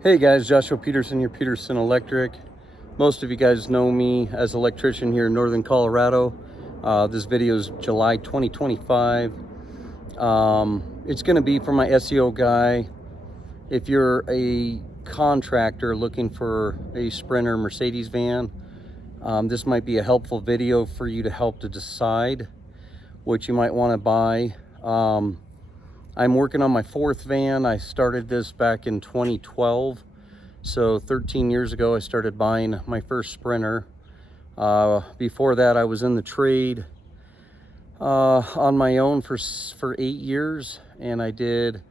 Hey guys, Joshua Peterson here, Peterson Electric. Most of you guys know me as an electrician here in Northern Colorado. This video is July 2025. It's going to be for my SEO guy. If you're a contractor looking for a Sprinter Mercedes van, this might be a helpful video for you to help to decide what you might want to buy. I'm working on my fourth van. I started this back in 2012. So 13 years ago, I started buying my first Sprinter. Before that, I was in the trade on my own for 8 years. And I did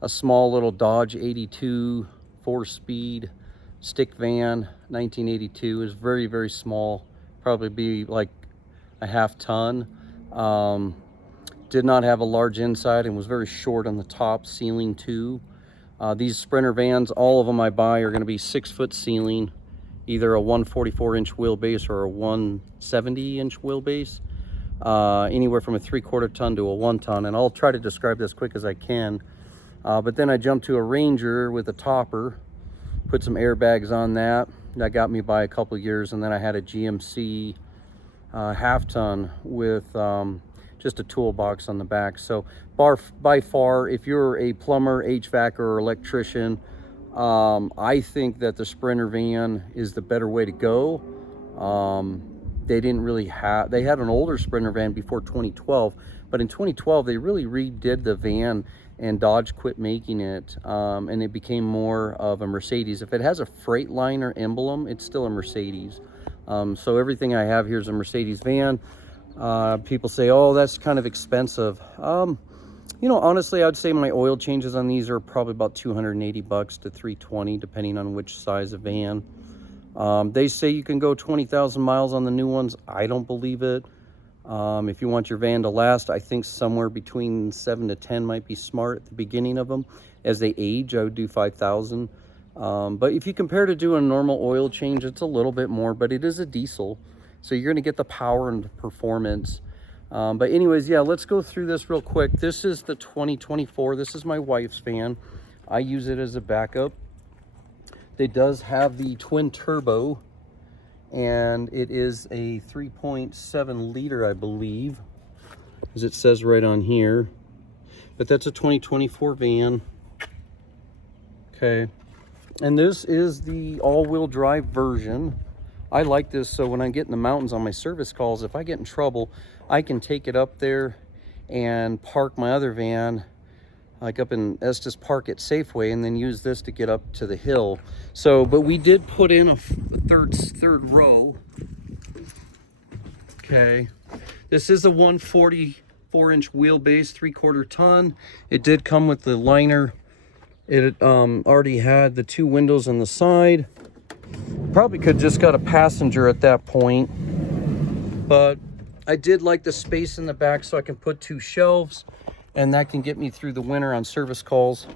a small little Dodge 82 4-speed stick van, 1982. It was very, very small, probably be like a half ton. Did not have a large inside and was very short on the top, ceiling too. These Sprinter vans, all of them I buy are going to be 6-foot ceiling, either a 144-inch wheelbase or a 170-inch wheelbase, anywhere from a 3/4 ton to a 1 ton. And I'll try to describe this quick as I can. But then I jumped to a Ranger with a topper, put some airbags on that. That got me by a couple years. And then I had a GMC half ton with just a toolbox on the back. So by far, if you're a plumber, HVAC, or electrician, I think that the Sprinter van is the better way to go. They didn't really have, they had an older Sprinter van before 2012, but in 2012 they really redid the van and Dodge quit making it, and it became more of a Mercedes. If it has a Freightliner emblem, it's still a Mercedes. So everything I have here is a Mercedes van. People say, oh, that's kind of expensive. You know, honestly, I'd say my oil changes on these are probably about $280 to $320, depending on which size of van. They say you can go 20,000 miles on the new ones. I don't believe it. If you want your van to last, I think somewhere between 7 to 10 might be smart at the beginning of them. As they age, I would do 5,000. But if you compare to doing a normal oil change, it's a little bit more, but it is a diesel. So you're going to get the power and the performance. But anyways, yeah, let's go through this real quick. This is the 2024. This is my wife's van. I use it as a backup. It does have the twin turbo, and it is a 3.7 liter, I believe, as it says right on here. But that's a 2024 van. Okay. And this is the all-wheel drive version. I like this, so when I get in the mountains on my service calls, if I get in trouble, I can take it up there and park my other van, like up in Estes Park at Safeway, and then use this to get up to the hill. So, but we did put in a third row. Okay. This is a 144-inch wheelbase, 3/4 ton. It did come with the liner. It already had the 2 windows on the side. Probably could just got a passenger at that point, but I did like the space in the back so I can put 2 shelves, and that can get me through the winter on service calls.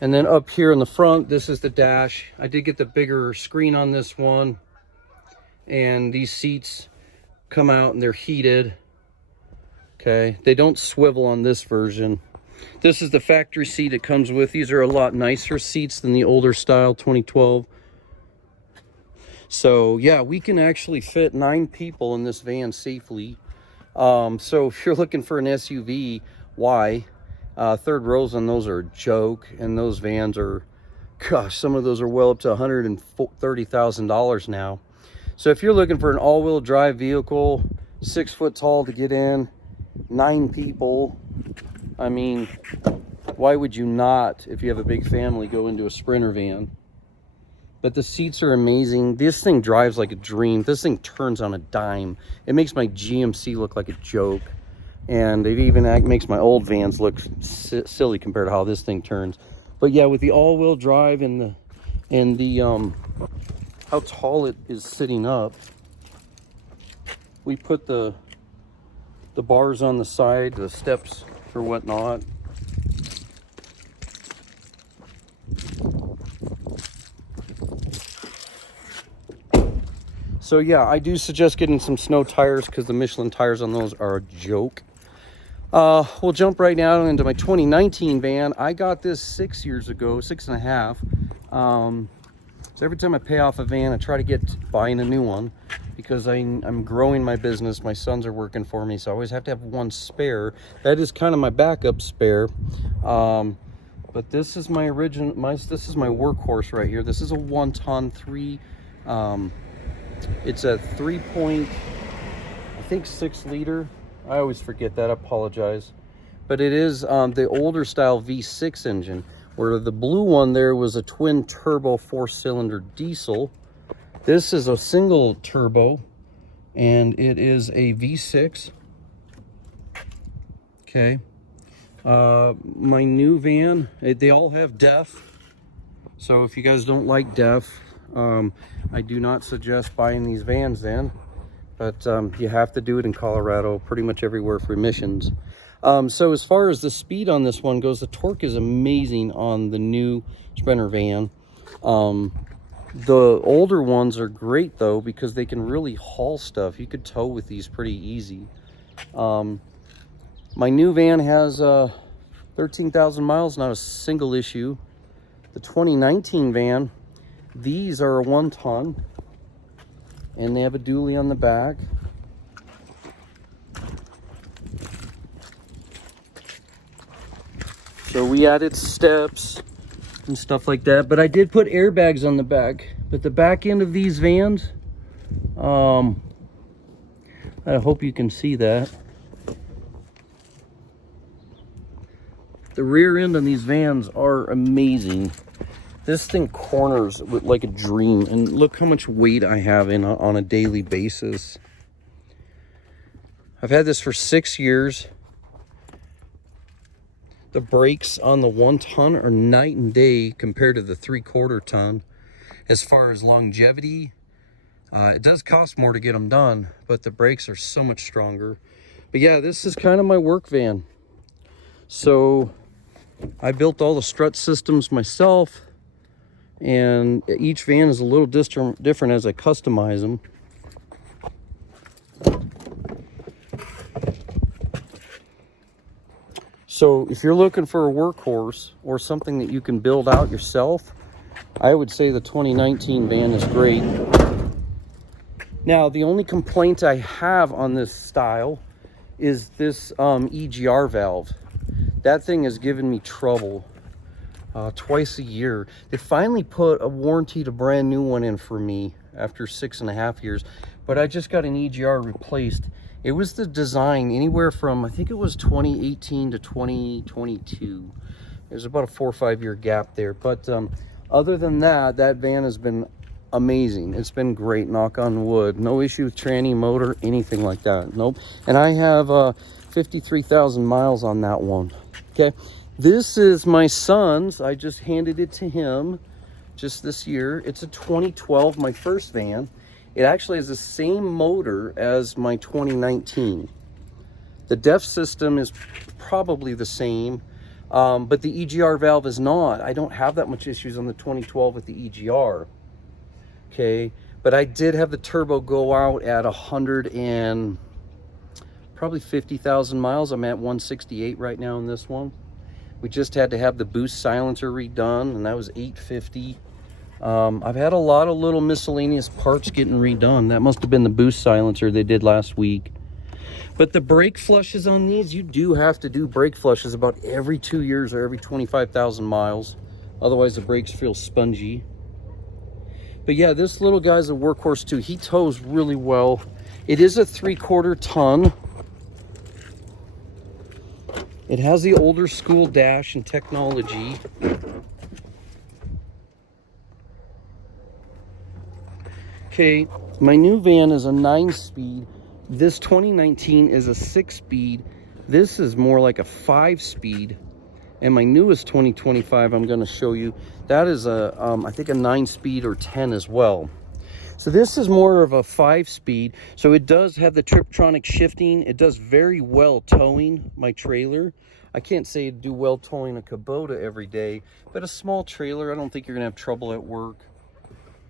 And then up here in the front, this is the dash. I did get the bigger screen on this one, and these seats come out and they're heated. Okay, they don't swivel on this version. This is the factory seat it comes with. These are a lot nicer seats than the older style 2012. So yeah, we can actually fit 9 people in this van safely. So if you're looking for an SUV, why? Third rows on those are a joke, and those vans are, gosh, some of those are well up to $130,000 now. So if you're looking for an all-wheel drive vehicle, 6 foot tall to get in, 9 people, I mean, why would you not, if you have a big family, go into a Sprinter van? But the seats are amazing. This thing drives like a dream. This thing turns on a dime. It makes my GMC look like a joke. And it even makes my old vans look silly compared to how this thing turns. But yeah, with the all-wheel drive and the how tall it is sitting up, we put the bars on the side, the steps or whatnot. So yeah, I do suggest getting some snow tires because the Michelin tires on those are a joke. We'll jump right now into my 2019 van. I got this 6 years ago, 6.5. So every time I pay off a van, I try to get buying a new one, because I'm growing my business. My sons are working for me, so I always have to have one spare. That is kind of my backup spare. But this is my this is my workhorse right here. This is a 1-ton 3. It's a 3.6 liter. I always forget that. I apologize. But it is the older style V6 engine, where the blue one there was a twin turbo 4-cylinder diesel. This is a single turbo, and it is a V6. Okay. My new van, they all have DEF. So if you guys don't like DEF, I do not suggest buying these vans then. But you have to do it in Colorado, pretty much everywhere for emissions. So as far as the speed on this one goes, the torque is amazing on the new Sprinter van. The older ones are great though, because they can really haul stuff. You could tow with these pretty easy. My new van has 13,000 miles, not a single issue. The 2019 van, these are a 1-ton, and they have a dually on the back. So we added steps and stuff like that, but I did put airbags on the back. But the back end of these vans, I hope you can see that. The rear end on these vans are amazing. This thing corners with like a dream, and look how much weight I have in on a daily basis. I've had this for 6 years. The brakes on the 1-ton are night and day compared to the 3/4 ton. As far as longevity, it does cost more to get them done, but the brakes are so much stronger. But yeah, this is kind of my work van. So I built all the strut systems myself, and each van is a little different as I customize them. So if you're looking for a workhorse or something that you can build out yourself, I would say the 2019 van is great. Now, the only complaint I have on this style is this EGR valve. That thing has given me trouble twice a year. They finally put a warranted a brand new one in for me after 6.5 years, but I just got an EGR replaced. It was the design anywhere from, I think it was 2018 to 2022. There's about a 4 or 5 year gap there. But other than that, that van has been amazing. It's been great, knock on wood. No issue with tranny, motor, anything like that. Nope. And I have 53,000 miles on that one. Okay. This is my son's. I just handed it to him just this year. It's a 2012, my first van. It actually has the same motor as my 2019. The DEF system is probably the same, but the EGR valve is not. I don't have that much issues on the 2012 with the EGR. Okay, but I did have the turbo go out at 50,000 miles. I'm at 168 right now in this one. We just had to have the boost silencer redone, and that was 850. I've had a lot of little miscellaneous parts getting redone. That must have been the boost silencer they did last week. But the brake flushes on these, you do have to do brake flushes about every 2 years or every 25,000 miles. Otherwise the brakes feel spongy. But yeah, this little guy's a workhorse too. He tows really well. It is a 3/4 ton. It has the older school dash and technology. Okay, my new van is a 9-speed. This 2019 is a 6-speed. This is more like a 5-speed. And my newest 2025 I'm going to show you, that is a, I think a 9-speed or 10 as well. So this is more of a 5-speed. So it does have the Triptronic shifting. It does very well towing my trailer. I can't say it'd do well towing a Kubota every day, but a small trailer, I don't think you're going to have trouble at work.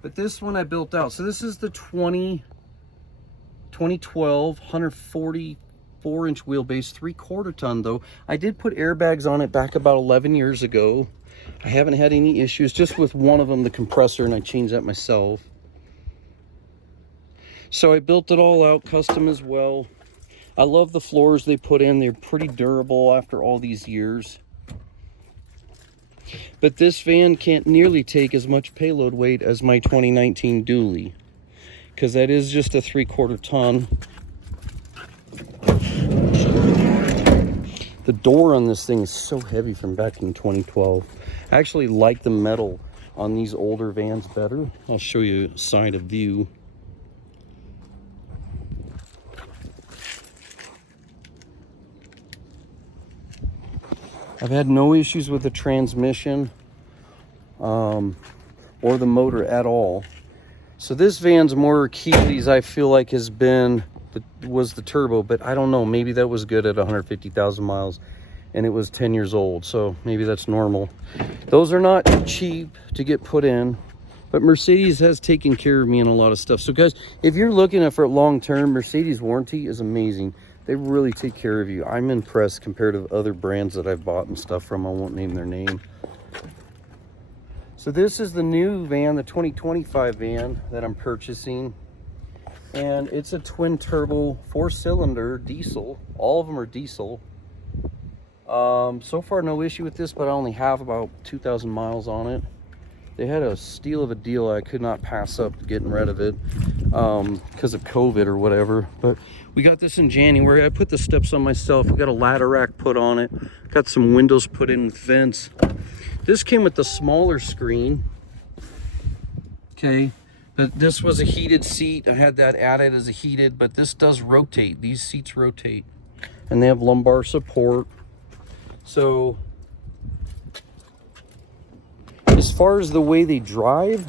But this one I built out. So this is the 2012 144-inch wheelbase, 3/4 ton though. I did put airbags on it back about 11 years ago. I haven't had any issues, just with one of them, the compressor, and I changed that myself. So I built it all out custom as well. I love the floors they put in. They're pretty durable after all these years. But this van can't nearly take as much payload weight as my 2019 dually, because that is just a 3/4 ton. The door on this thing is so heavy from back in 2012. I actually like the metal on these older vans better. I'll show you a side of view. I've had no issues with the transmission or the motor at all. So this van's more Achilles, I feel like, has been was the turbo, but I don't know, maybe that was good at 150,000 miles and it was 10 years old, so maybe that's normal. Those are not cheap to get put in, but Mercedes has taken care of me in a lot of stuff. So guys, if you're looking at for long term, Mercedes warranty is amazing. They really take care of you. I'm impressed compared to other brands that I've bought and stuff from. I won't name their name. So this is the new van, the 2025 van that I'm purchasing. And it's a twin turbo 4-cylinder diesel. All of them are diesel. So far no issue with this, but I only have about 2,000 miles on it. They had a steal of a deal. I could not pass up getting rid of it because of COVID or whatever. But we got this in January. I put the steps on myself. We got a ladder rack put on it. Got some windows put in with vents. This came with the smaller screen. Okay, but this was a heated seat. I had that added as a heated, but this does rotate. These seats rotate, and they have lumbar support. So as far as the way they drive,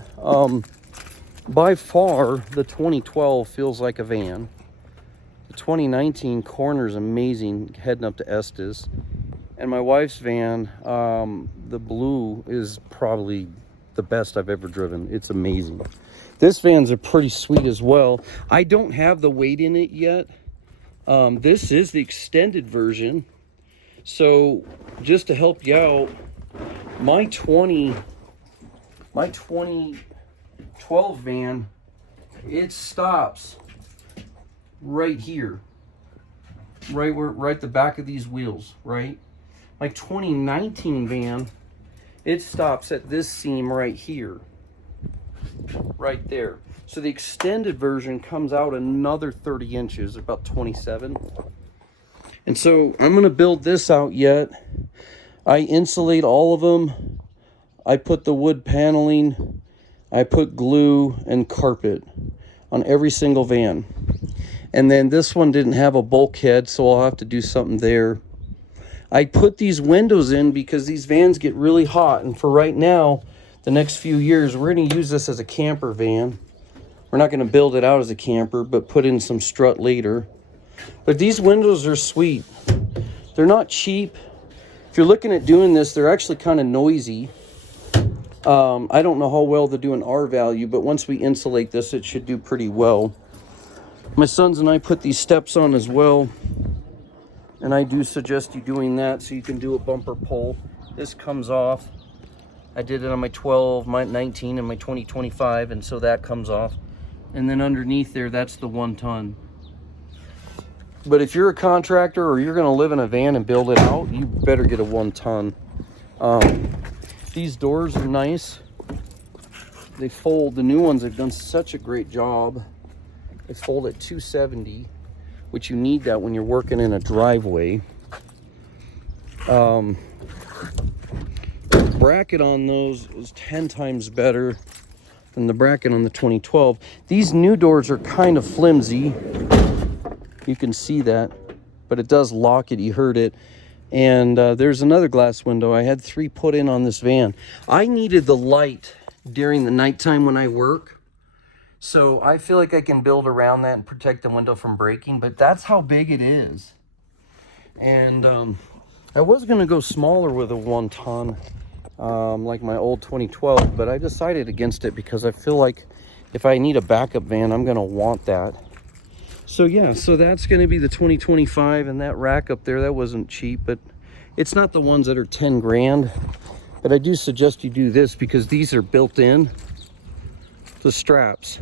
by far the 2012 feels like a van. The 2019 corner's amazing heading up to Estes. And my wife's van, the blue, is probably the best I've ever driven. It's amazing. This van's a pretty sweet as well. I don't have the weight in it yet. This is the extended version. So just to help you out, my 2012 van, it stops right here, right the back of these wheels, right? My 2019 van, it stops at this seam right here, right there. So the extended version comes out another 30 inches, about 27. And so I'm going to build this out yet. I insulate all of them. I put the wood paneling. I put glue and carpet on every single van. And then this one didn't have a bulkhead, so I'll have to do something there. I put these windows in because these vans get really hot. And for right now, the next few years, we're going to use this as a camper van. We're not going to build it out as a camper, but put in some strut later. But these windows are sweet. They're not cheap. If you're looking at doing this, they're actually kind of noisy. I don't know how well they do an R value, but once we insulate this, it should do pretty well. My sons and I put these steps on as well, and I do suggest you doing that so you can do a bumper pull. This comes off. I did it on my 12, my 19, and my 2025, and so that comes off. And then underneath there, that's the 1 ton. But if you're a contractor or you're going to live in a van and build it out, you better get a 1 ton. These doors are nice. They fold. The new ones have done such a great job. They fold at 270, which you need that when you're working in a driveway. The bracket on those was 10 times better than the bracket on the 2012. These new doors are kind of flimsy. You can see that, but it does lock it. You heard it. And there's another glass window. I had 3 put in on this van. I needed the light during the nighttime when I work. So I feel like I can build around that and protect the window from breaking, but that's how big it is. And I was going to go smaller with a 1 ton, like my old 2012, but I decided against it because I feel like if I need a backup van, I'm going to want that. So yeah, so that's going to be the 2025, and that rack up there, that wasn't cheap, but it's not the ones that are 10 grand. But I do suggest you do this because these are built in, the straps.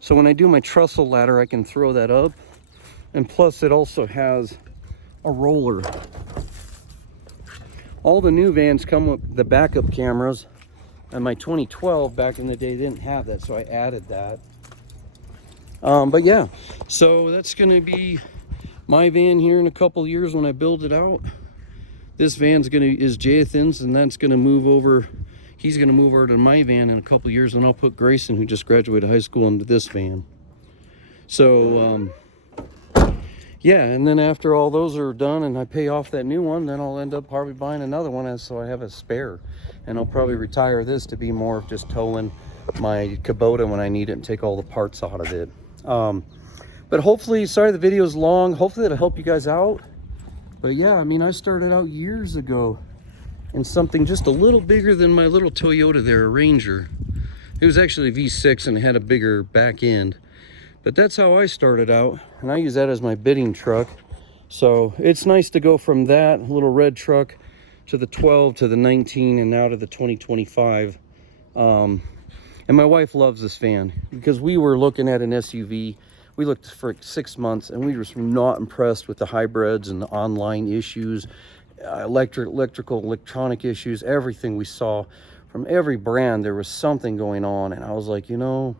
So when I do my trestle ladder, I can throw that up. And plus it also has a roller. All the new vans come with the backup cameras, and my 2012 back in the day didn't have that, so I added that. But yeah, so that's gonna be my van here in a couple years when I build it out. This van's is Jathan's, and that's gonna move over. He's gonna move over to my van in a couple years, and I'll put Grayson, who just graduated high school, into this van. So yeah, and then after all those are done and I pay off that new one, then I'll end up probably buying another one, so I have a spare. And I'll probably retire this to be more of just towing my Kubota when I need it and take all the parts out of it. But hopefully, sorry the video's long, hopefully it'll help you guys out. But yeah, I mean, I started out years ago in something just a little bigger than my little Toyota there, a Ranger. It was actually a V6 and it had a bigger back end. But that's how I started out, and I use that as my bidding truck. So it's nice to go from that little red truck to the 12 to the 19 and now to the 2025. And my wife loves this van because we were looking at an SUV. We looked for 6 months and we were not impressed with the hybrids and the online issues, electronic issues, everything we saw from every brand. There was something going on, and I was like, you know,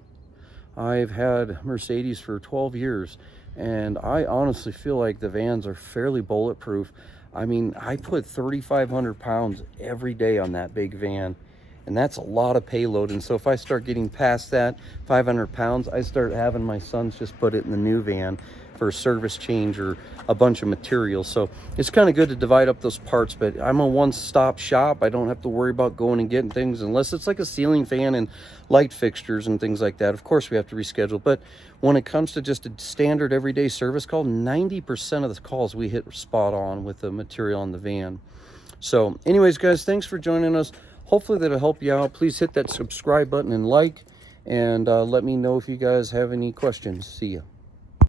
I've had Mercedes for 12 years, and I honestly feel like the vans are fairly bulletproof. I mean, I put 3,500 pounds every day on that big van, and that's a lot of payload. And so if I start getting past that 500 pounds, I start having my sons just put it in the new van for a service change or a bunch of materials. So it's kind of good to divide up those parts, but I'm a one-stop shop. I don't have to worry about going and getting things unless it's like a ceiling fan and light fixtures and things like that. Of course we have to reschedule, but when it comes to just a standard everyday service call, 90% of the calls we hit spot on with the material on the van. So anyways, guys, thanks for joining us. Hopefully that'll help you out. Please hit that subscribe button and like, and let me know if you guys have any questions. See ya.